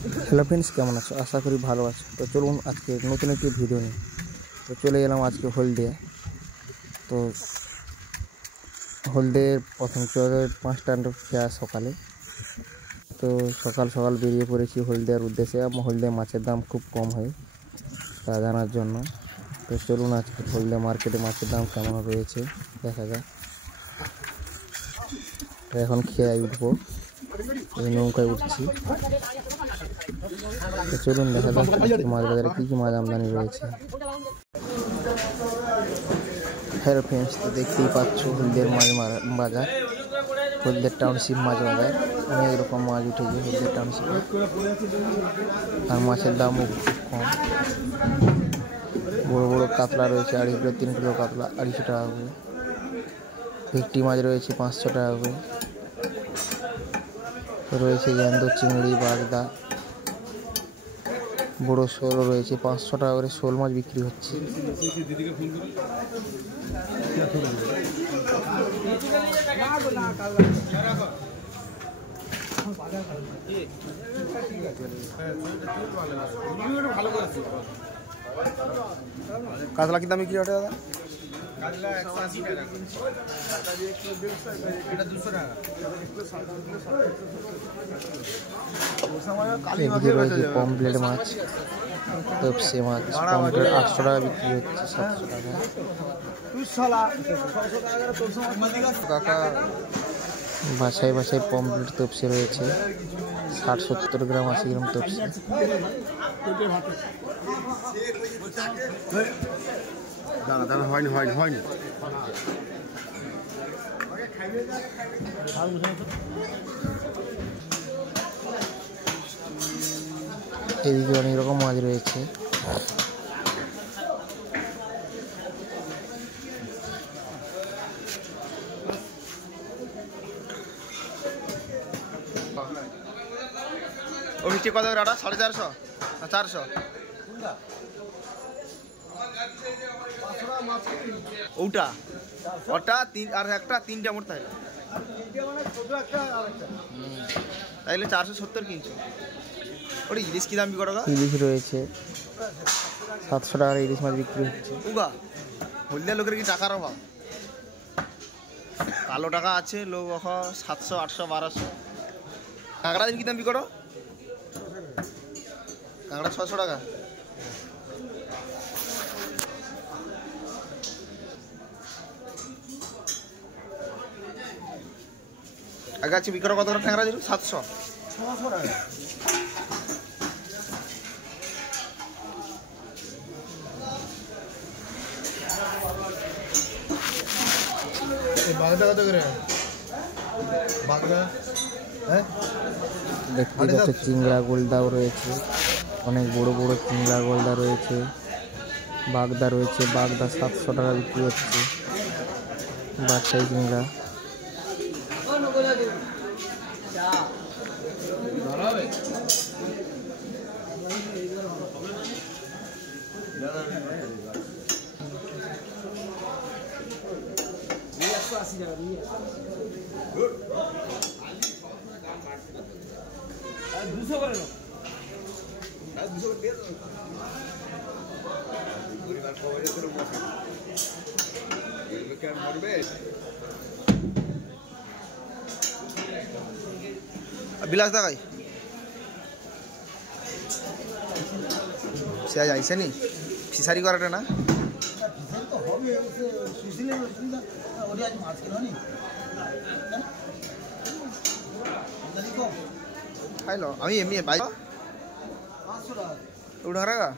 Hello friends, কেমন আছো? আশা করি ভালো আছো। তো চলুন আজকে নতুন একটি ভিডিও নিই। তো চলে এলাম আজকে হলদিয়া। তো হলদিয়ার প্রথম চলে 5টা ফেয়ার সকালে। তো সকাল সকাল বেরিয়ে পড়েছি হলদিয়ার উদ্দেশ্যে। হলদিয়া মাছের দাম খুব কম হয় তা জানার জন্য। তো চলুন আজকে হলদিয়া মার্কেটে মাছের দাম কেমন রয়েছে দেখা যাক। তো এখন খেয়ে উঠবো, নৌকায় উঠছি। তো চলুন দেখা যাক মাছ বাজারে কী কী মাছ আমদানি রয়েছে। হ্যালো ফ্রেন্ডস, তো দেখতেই পাচ্ছ হলদিয়ার মাছ বাজার, হলদিয়ার টাউনশিপ মাছ বাজার। অনেক রকম মাছ উঠেছে হলদিয়ার টাউনশিপে, আর মাছের দামও খুব কম। বড় বড় কাতলা রয়েছে 2.5 কিলো 3 কিলো কাতলা 250 টাকা করে। ভেটকি মাছ রয়েছে 500 টাকা করে। রয়েছে জ্যান্ত চিংড়ি, বাগদা, বড় শোলও রয়েছে 500 টাকা করে। শোল মাছ বিক্রি হচ্ছে। কাতলা কি দাম বিক্রি হয় দাদা? এদিকে রয়েছে পমপ্লেট মাছ, তপসে মাছ। পমপ্লেট 800 টাকা বিক্রি হচ্ছে, 700 টাকা। কাকা বাসায় বাসায় পমপ্লেট তপসে রয়েছে 60-70 গ্রাম 80 গ্রাম তপসে। হয়নি। এদিকে অনেক রকম মাছ রয়েছে। ও মিষ্টি কত করে? 450 না 400? ওটা ওটা আর একটা 3টা মোট, তাইলে 470 কিনছো। ওটা ইলিশ কি দাম বিক্রি করা? ইলিশ রয়েছে 700 টাকার ইলিশ মাছ বিক্রি হচ্ছে। উগা হলদিয়া লোকের কি টাকার অভাব? কালো টাকা আছে লোক 700 800 1200। কাঁকড়া দিন কি দাম বিক্রি করো? কাঁকড়া 600 টাকা। আগে আছে বিক্রি কত করে? ট্যাংরা দিল 700 600 টাকা। বাগদা কত করে? বাগদা দেখতে পাচ্ছ চিংড়া গোলদাও রয়েছে, অনেক বড় বড় চিংড়া গোলদা রয়েছে। বাগদা রয়েছে, বাগদা 700 টাকা বিক্রি হচ্ছে। বাদশাহী চিংড়া বিলাস দেখাই সে আজ আইসে নি ফিসারি করাটা না খাইল। আমি এমনি বাইক উঠা রাখা